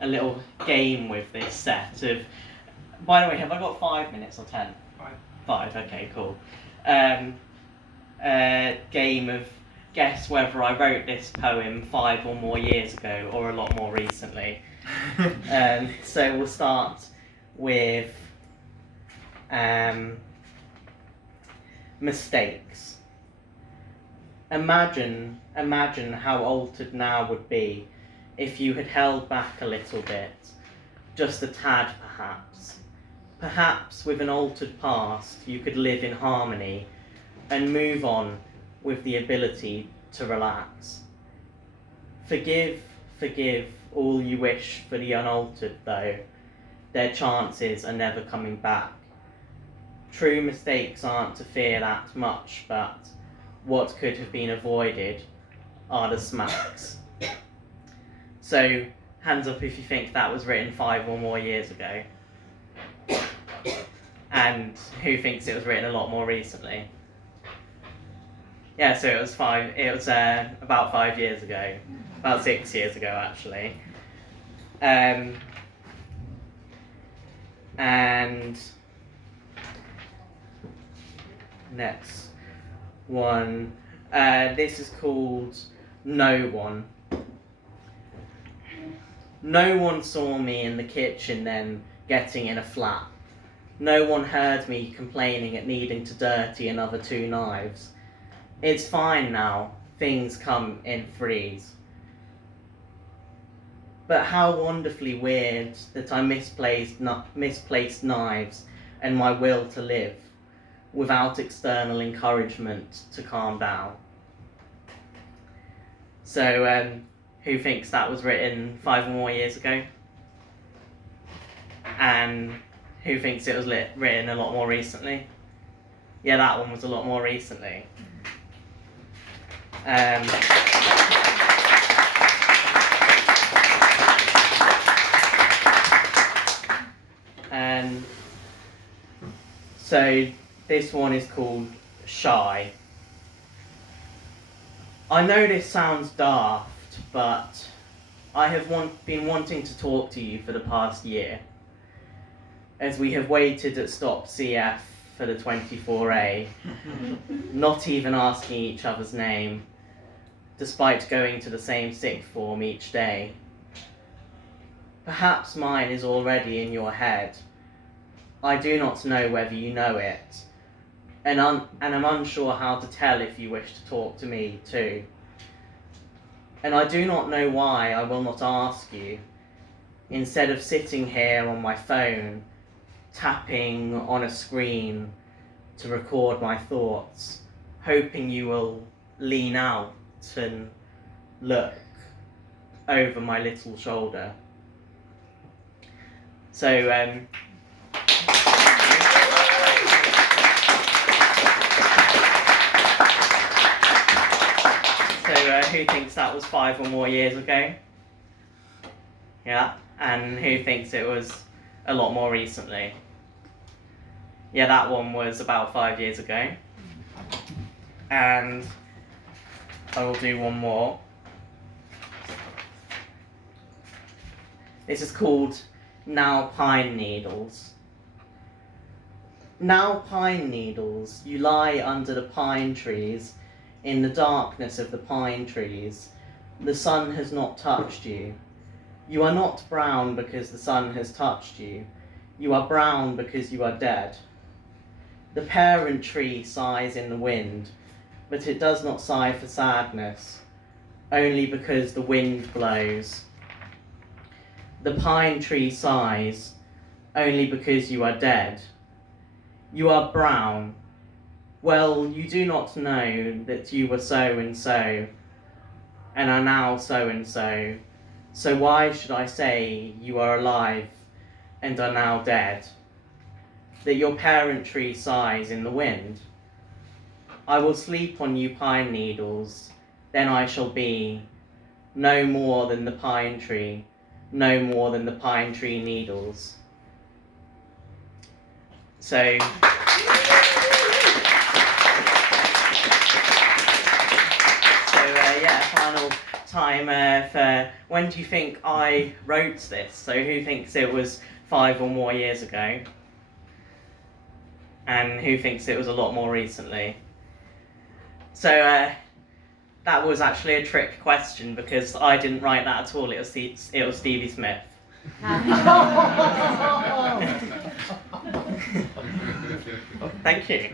a little game with this set of. By the way, have I got 5 minutes or 10? 5. Okay, cool. Game of guess whether I wrote this poem 5 or more years ago or a lot more recently. So we'll start with mistakes. Imagine how altered now would be if you had held back a little bit, just a tad perhaps. Perhaps with an altered past you could live in harmony and move on with the ability to relax. Forgive all you wish for the unaltered though, their chances are never coming back. True mistakes aren't to fear that much, but what could have been avoided are the smacks. So, hands up if you think that was written 5 or more years ago. And who thinks it was written a lot more recently? Yeah, so it was about 5 years ago. About 6 years ago, actually. And next one. This is called No One. No one saw me in the kitchen then, getting in a flap. No one heard me complaining at needing to dirty another 2 knives. It's fine now, things come in threes. But how wonderfully weird that I misplaced knives and my will to live, without external encouragement to calm down. So, who thinks that was written 5 or more years ago? And who thinks it was written a lot more recently? Yeah, that one was a lot more recently. And so this one is called Shy. I know this sounds daft, but I have been wanting to talk to you for the past year, as we have waited at Stop CF for the 24A, not even asking each other's name, despite going to the same sixth form each day. Perhaps mine is already in your head. I do not know whether you know it, and I'm unsure how to tell if you wish to talk to me too. And I do not know why I will not ask you, instead of sitting here on my phone, tapping on a screen to record my thoughts, hoping you will lean out and look over my little shoulder. So, who thinks that was 5 or more years ago? Yeah, and who thinks it was a lot more recently? Yeah, that one was about 5 years ago. And I will do one more. This is called Now Pine Needles. Now pine needles, you lie under the pine trees, in the darkness of the pine trees. The sun has not touched you. You are not brown because the sun has touched you. You are brown because you are dead. The parent tree sighs in the wind, but it does not sigh for sadness, only because the wind blows. The pine tree sighs, only because you are dead. You are brown. Well, you do not know that you were so and so, and are now so and so. So why should I say you are alive and are now dead? That your parent tree sighs in the wind. I will sleep on you pine needles, then I shall be no more than the pine tree, no more than the pine tree needles. So, final time for when do you think I wrote this? So who thinks it was 5 or more years ago? And who thinks it was a lot more recently? So that was actually a trick question because I didn't write that at all. It was Stevie Smith. Thank you.